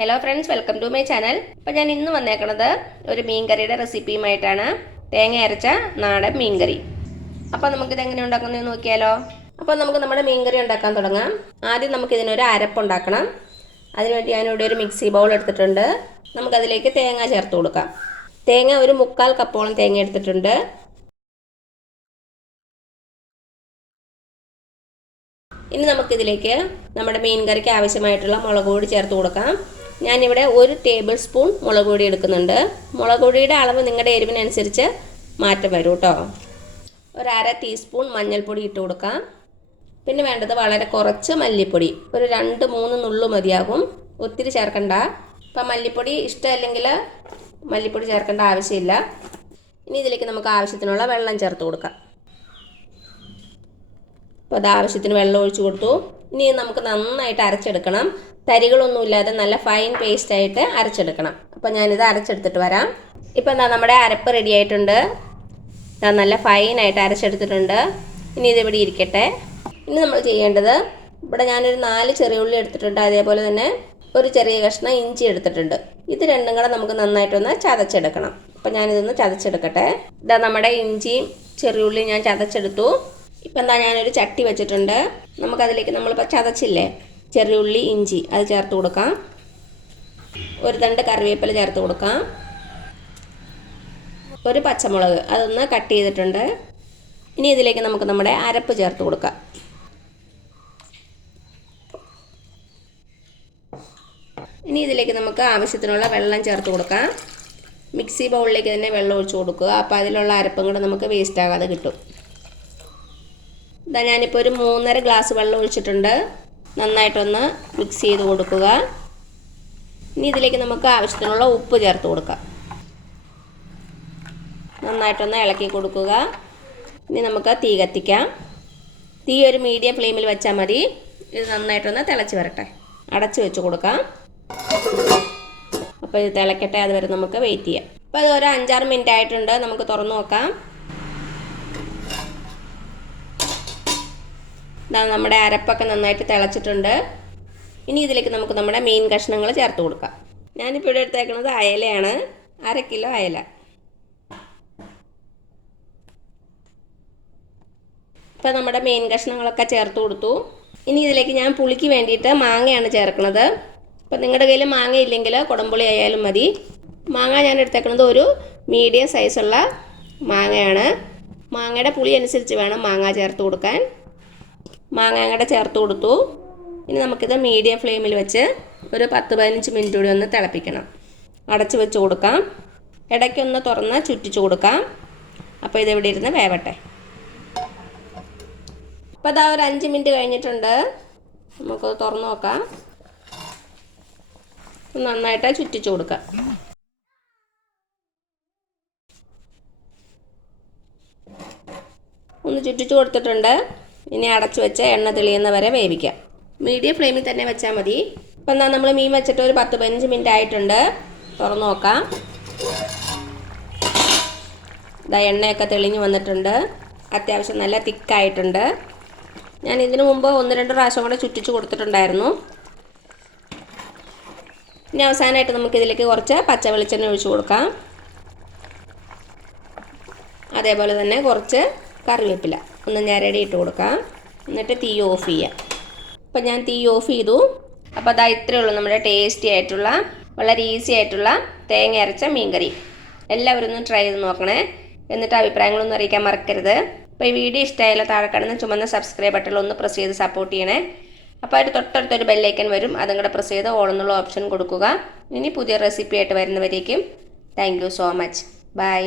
Hello friends, welcome to my channel. അപ്പോൾ ഞാൻ ഇന്ന് വന്നേക്കുന്നത് ഒരു മീൻ കറിയുടെ റെസിപ്പിയുമായിട്ടാണ്. തേങ്ങ അരച്ച നാടൻ മീൻ കറി. അപ്പോൾ നമുക്കിത് എങ്ങനെ ഉണ്ടാക്കുന്നത് നോക്കിയാലോ. അപ്പോൾ നമുക്ക് നമ്മുടെ മീൻ കറി ഉണ്ടാക്കാൻ തുടങ്ങാം. ആദ്യം നമുക്കിതിനൊരു അരപ്പുണ്ടാക്കണം. അതിനുവേണ്ടി ഞാനിവിടെ ഒരു മിക്സി ബൗൾ എടുത്തിട്ടുണ്ട്. നമുക്കതിലേക്ക് തേങ്ങ ചേർത്ത് കൊടുക്കാം. തേങ്ങ ഒരു 3/4 കപ്പോളം തേങ്ങ എടുത്തിട്ടുണ്ട്. ഇനി നമുക്കിതിലേക്ക് നമ്മുടെ മീൻ കറിക്ക് ആവശ്യമായിട്ടുള്ള മുളക് പൊടി ചേർത്ത് കൊടുക്കാം. ഞാനിവിടെ 1 ടേബിൾ സ്പൂൺ മുളക് പൊടി എടുക്കുന്നുണ്ട്. മുളക് പൊടിയുടെ അളവ് നിങ്ങളുടെ എരിവിനനുസരിച്ച് മാറ്റം വരും കേട്ടോ. 1/2 ടീസ്പൂൺ മഞ്ഞൾപ്പൊടി ഇട്ട് കൊടുക്കാം. പിന്നെ വേണ്ടത് വളരെ കുറച്ച് മല്ലിപ്പൊടി, ഒരു 2-3 നുള്ളു മതിയാകും, ഒത്തിരി ചേർക്കണ്ട. ഇപ്പം മല്ലിപ്പൊടി ഇഷ്ടമല്ലെങ്കിൽ മല്ലിപ്പൊടി ചേർക്കേണ്ട ആവശ്യമില്ല. ഇനി ഇതിലേക്ക് നമുക്ക് ആവശ്യത്തിനുള്ള വെള്ളം ചേർത്ത് കൊടുക്കാം. അപ്പോൾ അത് ആവശ്യത്തിന് വെള്ളം ഒഴിച്ച് കൊടുത്തു. ഇനി നമുക്ക് നന്നായിട്ട് അരച്ചെടുക്കണം. തരികളൊന്നുമില്ലാതെ നല്ല ഫൈൻ പേസ്റ്റായിട്ട് അരച്ചെടുക്കണം. അപ്പോൾ ഞാനിത് അരച്ചെടുത്തിട്ട് വരാം. ഇപ്പം എന്താ നമ്മുടെ അരപ്പ് റെഡി ആയിട്ടുണ്ട്. നല്ല ഫൈനായിട്ട് അരച്ചെടുത്തിട്ടുണ്ട്. ഇനി ഇതിവിടെ ഇരിക്കട്ടെ. ഇനി നമ്മൾ ചെയ്യേണ്ടത്, ഇവിടെ ഞാനൊരു 4 ചെറിയ ഉള്ളി എടുത്തിട്ടുണ്ട്. അതേപോലെ തന്നെ ഒരു ചെറിയ കഷ്ണം ഇഞ്ചി എടുത്തിട്ടുണ്ട്. ഇത് രണ്ടും കൂടെ നമുക്ക് നന്നായിട്ടൊന്ന് ചതച്ചെടുക്കണം. അപ്പോൾ ഞാനിതൊന്ന് ചതച്ചെടുക്കട്ടെ. ഇതാ നമ്മുടെ ഇഞ്ചിയും ചെറിയ ഉള്ളിയും ഞാൻ ചതച്ചെടുത്തു. ഇപ്പം എന്താ ഞാനൊരു ചട്ടി വെച്ചിട്ടുണ്ട്. നമുക്കതിലേക്ക് നമ്മളിപ്പോൾ ചതച്ചില്ലേ ചെറിയ ഉള്ളി ഇഞ്ചി, അത് ചേർത്ത് കൊടുക്കാം. ഒരു തണ്ട് കറിവേപ്പില ചേർത്ത് കൊടുക്കാം. ഒരു പച്ചമുളക് അതൊന്ന് കട്ട് ചെയ്തിട്ടുണ്ട്. ഇനി ഇതിലേക്ക് നമുക്ക് നമ്മുടെ അരപ്പ് ചേർത്ത് കൊടുക്കാം. ഇനി ഇതിലേക്ക് നമുക്ക് ആവശ്യത്തിനുള്ള വെള്ളം ചേർത്ത് കൊടുക്കാം. മിക്സി ബൗളിലേക്ക് തന്നെ വെള്ളം ഒഴിച്ച് കൊടുക്കുക. അപ്പോൾ അതിലുള്ള അരപ്പും കൂടെ നമുക്ക് വേസ്റ്റ് ആകാതെ കിട്ടും. ഇതാ ഞാനിപ്പോൾ ഒരു 3.5 ഗ്ലാസ് വെള്ളം ഒഴിച്ചിട്ടുണ്ട്. നന്നായിട്ടൊന്ന് മിക്സ് ചെയ്ത് കൊടുക്കുക. ഇനി ഇതിലേക്ക് നമുക്ക് ആവശ്യത്തിനുള്ള ഉപ്പ് ചേർത്ത് കൊടുക്കാം. നന്നായിട്ടൊന്ന് ഇളക്കി കൊടുക്കുക. ഇനി നമുക്ക് തീ കത്തിക്കാം. തീ ഒരു മീഡിയം ഫ്ലെയിമിൽ വെച്ചാൽ മതി. ഇത് നന്നായിട്ടൊന്ന് തിളച്ച് വരട്ടെ. അടച്ച് വെച്ച് കൊടുക്കാം. അപ്പോൾ ഇത് തിളക്കട്ടെ, അതുവരെ നമുക്ക് വെയിറ്റ് ചെയ്യാം. അപ്പോൾ അത് ഒരു 5-6 മിനിറ്റ് ആയിട്ടുണ്ട്. നമുക്ക് തുറന്ന് നോക്കാം. നമ്മുടെ അരപ്പൊക്കെ നന്നായിട്ട് തിളച്ചിട്ടുണ്ട്. ഇനി ഇതിലേക്ക് നമുക്ക് നമ്മുടെ മീൻ കഷ്ണങ്ങൾ ചേർത്ത് കൊടുക്കാം. ഞാനിപ്പോൾ ഇവിടെ എടുത്തേക്കുന്നത് അയലയാണ്. 1/2 കിലോ അയല. ഇപ്പോൾ നമ്മുടെ മീൻ കഷ്ണങ്ങളൊക്കെ ചേർത്ത് കൊടുത്തു. ഇനി ഇതിലേക്ക് ഞാൻ പുളിക്ക് വേണ്ടിയിട്ട് മാങ്ങയാണ് ചേർക്കുന്നത്. അപ്പോൾ നിങ്ങളുടെ കയ്യിൽ മാങ്ങ ഇല്ലെങ്കിൽ കുടംപുളി ആയാലും മതി. മാങ്ങ ഞാൻ എടുത്തേക്കുന്നത് ഒരു മീഡിയം സൈസുള്ള മാങ്ങയാണ്. മാങ്ങയുടെ പുളി അനുസരിച്ച് വേണം മാങ്ങ ചേർത്ത് കൊടുക്കാൻ. മാങ്ങ അങ്ങോട്ട് ചേർത്ത് കൊടുത്തു. ഇനി നമുക്കിത് മീഡിയം ഫ്ലെയിമിൽ വെച്ച് ഒരു 10-15 മിനിറ്റ് കൂടി ഒന്ന് തിളപ്പിക്കണം. അടച്ച് വെച്ച് കൊടുക്കാം. ഇടയ്ക്കൊന്ന് തുറന്ന് ചുറ്റിച്ച് കൊടുക്കാം. അപ്പോൾ ഇതെവിടെ ഇരുന്ന് വേവട്ടെ. അപ്പോൾ അതാ ഒരു 5 മിനിറ്റ് കഴിഞ്ഞിട്ടുണ്ട്. നമുക്കത് തുറന്ന് നോക്കാം. നന്നായിട്ട് ചുറ്റിച്ച് കൊടുക്കാം. ഒന്ന് ചുറ്റിച്ച് കൊടുത്തിട്ടുണ്ട്. ഇനി അടച്ചു വെച്ച് എണ്ണ തെളിയുന്ന വരെ വേവിക്കാം. മീഡിയം ഫ്ലെയിമിൽ തന്നെ വെച്ചാൽ മതി. ഇപ്പം എന്നാൽ നമ്മൾ മീൻ വെച്ചിട്ട് ഒരു 10-15 മിനിറ്റ് ആയിട്ടുണ്ട്. തുറന്ന് നോക്കാം. ഇതാ എണ്ണയൊക്കെ തെളിഞ്ഞ് വന്നിട്ടുണ്ട്. അത്യാവശ്യം നല്ല തിക്കായിട്ടുണ്ട്. ഞാൻ ഇതിനു മുമ്പ് 1-2 പ്രാവശ്യം കൂടെ ചുറ്റിച്ച് കൊടുത്തിട്ടുണ്ടായിരുന്നു. ഇനി അവസാനമായിട്ട് നമുക്കിതിലേക്ക് കുറച്ച് പച്ച വെളിച്ചെണ്ണ ഒഴിച്ച് കൊടുക്കാം. അതേപോലെ തന്നെ കുറച്ച് കറിവേപ്പില ഒന്ന് ഞെരടി ഇട്ട് കൊടുക്കാം. എന്നിട്ട് തീ ഓഫ് ചെയ്യാം. അപ്പോൾ ഞാൻ തീ ഓഫ് ചെയ്തു. അപ്പോൾ അതാ ഇത്രയേ ഉള്ളൂ നമ്മുടെ ടേസ്റ്റി ആയിട്ടുള്ള വളരെ ഈസി ആയിട്ടുള്ള തേങ്ങ അരച്ച മീൻ കറി. എല്ലാവരും ഒന്ന് ട്രൈ ചെയ്ത് നോക്കണേ. എന്നിട്ട് അഭിപ്രായങ്ങളൊന്നും അറിയിക്കാൻ മറക്കരുത്. അപ്പോൾ ഈ വീഡിയോ ഇഷ്ടമായാലും താഴെ കാണുന്ന ചുമന്ന സബ്സ്ക്രൈബ് ബട്ടണിൽ ഒന്ന് പ്രസ് ചെയ്ത് സപ്പോർട്ട് ചെയ്യണേ. അപ്പോൾ അതിന് തൊട്ടടുത്തൊരു ബെല്ലൈക്കൻ വരും. അതും കൂടെ പ്രസ് ചെയ്ത് ഓൾ എന്നുള്ള ഓപ്ഷൻ കൊടുക്കുക. ഇനി പുതിയ റെസിപ്പി ആയിട്ട് വരുന്നവരേക്കും thank you so much. By.